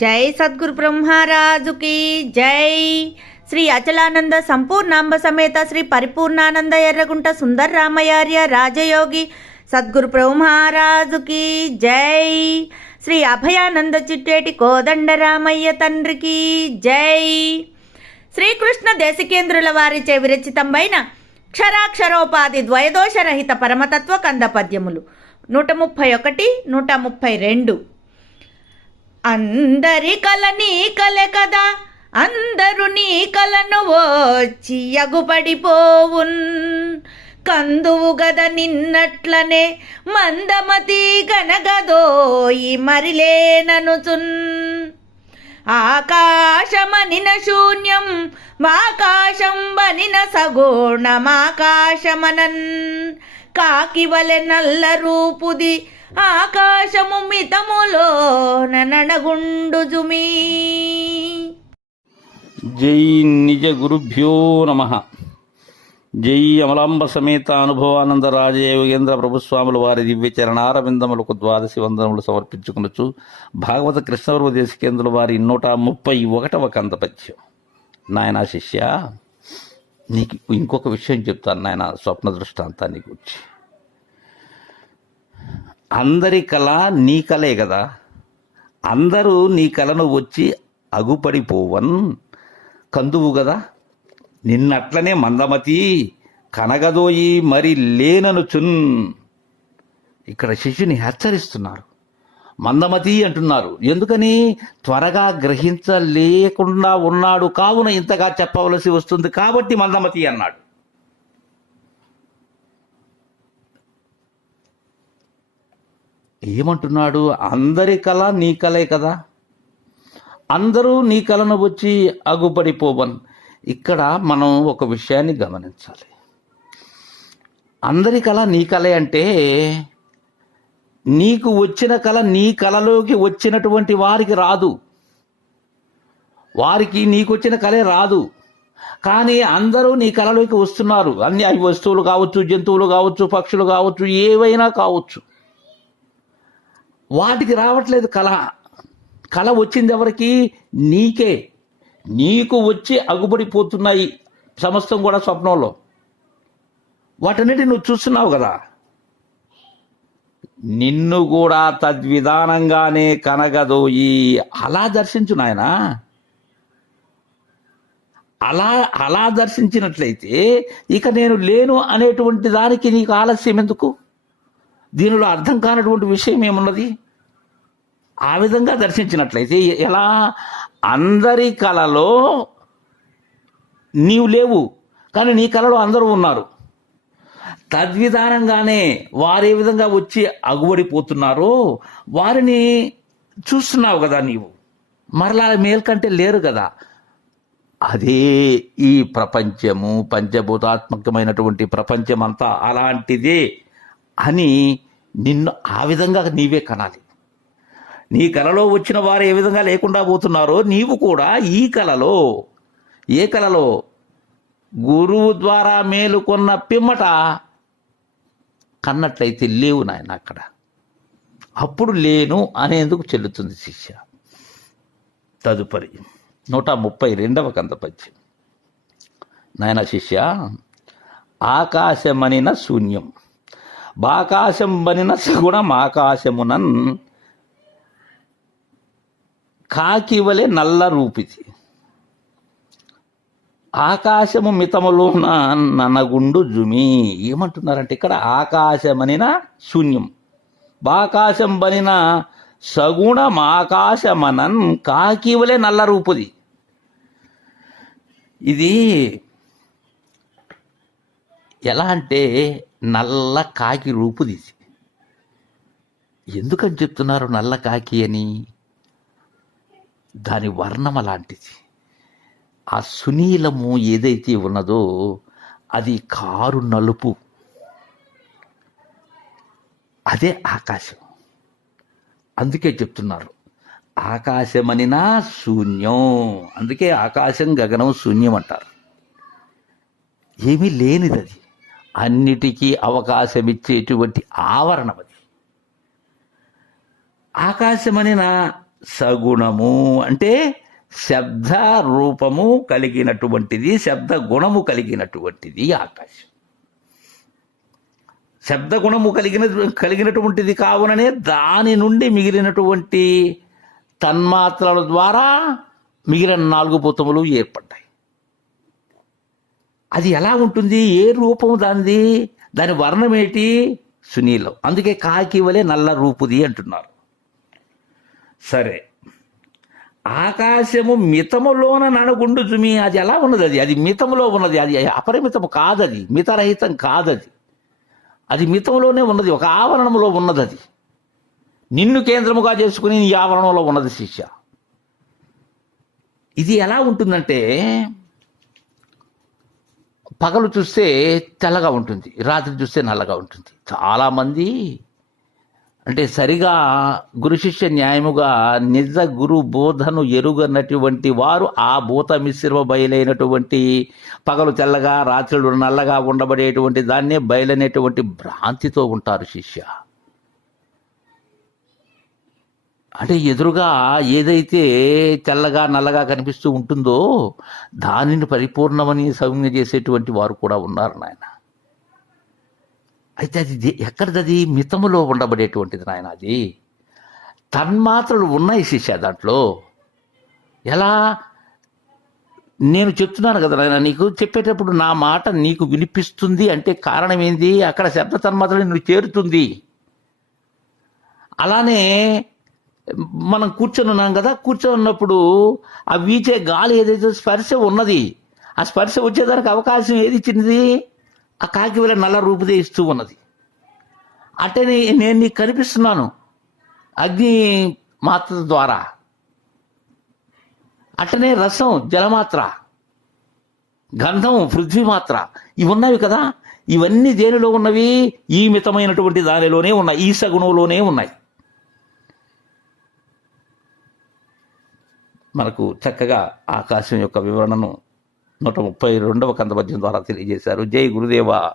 జై సద్గురు బ్రహ్మరాజుకి జై. శ్రీ అచలానంద సంపూర్ణాంబ సమేత శ్రీ పరిపూర్ణానంద ఎర్రగుంట సుందర్ రామయార్య రాజయోగి సద్గురు బ్రహ్మరాజుకి జై. శ్రీ అభయానంద చిట్టేటి కోదండ రామయ్య తండ్రికి జై. శ్రీకృష్ణ దేశికేంద్రుల వారిచే విరచితమైన క్షరాక్షరోపాధి ద్వయదోషరహిత పరమతత్వ కంద పద్యములు. నూట ముప్పై ఒకటి నూట ముప్పై రెండు. అందరి కల నీ కలె కదా అందరు నీ కలను వచ్చి ఎగుపడిపోవున్ కందువు గద నిన్నట్లనే మందమతి గనగదోయి మరిలేననుచున్. ఆకాశమనిన శూన్యం మాకాశం బనిన సగోణమాకాశమనన్ కాకి వలె నల్ల రూపుది ఆకాశము మితములో ననగుండు జుమీ జై నిజ గురుభ్యో నమ. జై అమలాంబ సమేత అనుభవానంద రాజయ యోగేంద్ర ప్రభుస్వాముల వారి దివ్య చరణారవిందములకు ద్వాదశి వందనములు సమర్పించుకునొచ్చు భాగవత కృష్ణవరవ దేశకేంద్రుల వారి నూట ముప్పై ఒకటవ కంద పద్యం. నాయన శిష్య నీకు ఇంకొక విషయం చెప్తాను నాయన స్వప్న దృష్టాంతాన్ని గురించి. అందరి కళ నీ కలే కదా. అందరూ నీ కలను వచ్చి అగుపడిపోవన్ కందువు కదా. నిన్నట్లనే మందమతి కనగదోయి మరి లేననుచున్. ఇక్కడ శిష్యుని హెచ్చరిస్తున్నారు. మందమతి అంటున్నారు ఎందుకని? త్వరగా గ్రహించలేకుండా ఉన్నాడు. కావున ఇంతగా చెప్పవలసి వస్తుంది కాబట్టి మందమతి అన్నాడు. ఏమంటున్నాడు? అందరి కళ నీ కలే కదా. అందరూ నీ కలను వచ్చి అగుపడిపోవన్. ఇక్కడ మనం ఒక విషయాన్ని గమనించాలి. అందరి కళ నీ కలే అంటే నీకు వచ్చిన కళ నీ కళలోకి వచ్చినటువంటి వారికి రాదు. వారికి నీకు వచ్చిన కళే రాదు. కానీ అందరూ నీ కళలోకి వస్తున్నారు. అన్ని అవి వస్తువులు కావచ్చు జంతువులు కావచ్చు పక్షులు కావచ్చు ఏవైనా కావచ్చు. వాటికి రావట్లేదు కళ. కళ వచ్చింది ఎవరికి? నీకే. నీకు వచ్చి అగుబడిపోతున్నాయి సమస్తం కూడా స్వప్నంలో. వాటన్నిటి నువ్వు చూస్తున్నావు కదా. నిన్ను కూడా తద్విధానంగానే కనగదోయి అలా దర్శించు నాయనా. అలా అలా దర్శించినట్లయితే ఇక నేను లేను అనేటువంటి దానికి నీకు ఆలస్యం ఎందుకు? దీనిలో అర్థం కానటువంటి విషయం ఏమున్నది? ఆ విధంగా దర్శించినట్లయితే ఎలా? అందరి కళలో నీవు లేవు కానీ నీ కళలో అందరూ ఉన్నారు. తద్విధానంగానే వారు ఏ విధంగా వచ్చి అగుబడిపోతున్నారో వారిని చూస్తున్నావు కదా నీవు. మరలా మేల్కంటే లేరు కదా. అదే ఈ ప్రపంచము పంచభూతాత్మకమైనటువంటి ప్రపంచం అంతా అలాంటిదే అని నిన్ను ఆ విధంగా నీవే కనాలి. నీ కలలో వచ్చిన వారు ఏ విధంగా లేకుండా పోతున్నారో నీవు కూడా ఈ కలలో ఏ కలలో? గురువు ద్వారా మేలుకొన్న పిమ్మట కన్నట్లయితే లేవు నాయన అక్కడ. అప్పుడు లేను అనేందుకు చెల్లుతుంది శిష్య. తదుపరి నూట ముప్పై రెండవ కంద పద్యం. నాయన శిష్య ఆకాశమనిన శూన్యం బాకాశం బనిన సగుణం ఆకాశమునన్ కాకివలె నల్ల రూపిది. ఆకాశము మితములోన ననగుండు జుమి. ఏమంటున్నారంటే ఇక్కడ ఆకాశమనిన శూన్యం. బాకాశం బనిన సగుణం ఆకాశమనన్ కాకివలే నల్ల రూపుది. ఇది ఎలా అంటే నల్ల కాకి రూపుది. ఎందుకని చెప్తున్నారు నల్ల కాకి అని? దాని వర్ణం అలాంటిది. ఆ సునీలము ఏదైతే ఉన్నదో అది కారు నలుపు. అదే ఆకాశం. అందుకే చెప్తున్నారు ఆకాశమనినా శూన్యం. అందుకే ఆకాశం గగనం శూన్యం అంటారు. ఏమీ లేనిది అది అన్నిటికీ అవకాశం ఇచ్చేటువంటి ఆవరణం అది ఆకాశమనినా సగుణము అంటే శబ్ద రూపము కలిగినటువంటిది శబ్ద గుణము కలిగినటువంటిది ఆకాశం. శబ్ద గుణము కలిగిన కలిగినటువంటిది కావుననే దాని నుండి మిగిలినటువంటి తన్మాత్రల ద్వారా మిగిలిన నాలుగు భూతములు ఏర్పడ్డాయి. అది ఎలా ఉంటుంది? ఏ రూపము దానిది? దాని వర్ణం ఏంటి సునీలం. అందుకే కాకి వలె నల్ల రూపుది అంటున్నారు. సరే. ఆకాశము మితములోన నడగుండు జుమి అది ఎలా ఉన్నది అది? అది మితములో ఉన్నది. అది అపరిమితము కాదది. మితరహితం కాదది. అది మితంలోనే ఉన్నది. ఒక ఆవరణంలో ఉన్నది అది నిన్ను కేంద్రముగా చేసుకుని నీ ఆవరణంలో ఉన్నది శిష్య. ఇది ఎలా ఉంటుందంటే పగలు చూస్తే తెల్లగా ఉంటుంది. రాత్రి చూస్తే నల్లగా ఉంటుంది. చాలామంది అంటే సరిగా గురు శిష్య న్యాయముగా నిజ గురు బోధను ఎరుగనటువంటి వారు ఆ భూత మిశ్రమ బయలైనటువంటి పగలు తెల్లగా రాత్రులు నల్లగా ఉండబడేటువంటి దాన్నే బయలనేటువంటి భ్రాంతితో ఉంటారు శిష్య. అంటే ఎదురుగా ఏదైతే తెల్లగా నల్లగా కనిపిస్తూ ఉంటుందో దానిని పరిపూర్ణమని సౌమ్య చేసేటువంటి వారు కూడా ఉన్నారు నాయన. అయితే అది ఎక్కడది ఎక్కడిదది? మితములో ఉండబడేటువంటిది నాయన అది. తన్మాత్రలు ఉన్నాయి శిష్య దాంట్లో. ఎలా? నేను చెప్తున్నాను కదా నాయన నీకు చెప్పేటప్పుడు నా మాట నీకు వినిపిస్తుంది అంటే కారణం ఏంది అక్కడ శబ్ద తన్మాత్రలు నువ్వు చేరుతుంది. అలానే మనం కూర్చొని ఉన్నాం కదా కూర్చొని ఉన్నప్పుడు ఆ వీచే గాలి ఏదైతే స్పర్శ ఉన్నది ఆ స్పర్శ వచ్చేదానికి అవకాశం ఏది ఇచ్చింది? ఆ కాకి వల్ల నల్ల రూపుదే ఇస్తూ ఉన్నది. అంటే నేను నీకు కనిపిస్తున్నాను అగ్ని మాత్ర ద్వారా. అట్టనే రసం జలమాత్ర గంధం పృథ్వీ మాత్ర ఇవి ఉన్నవి కదా. ఇవన్నీ దేనిలో ఉన్నవి? ఈ మితమైనటువంటి దానిలోనే ఉన్నాయి ఈ సగుణంలోనే ఉన్నాయి. మనకు చక్కగా ఆకాశం యొక్క వివరణను నూట ముప్పై రెండవ కందపద్యం ద్వారా తెలియజేశారు. జై గురుదేవ.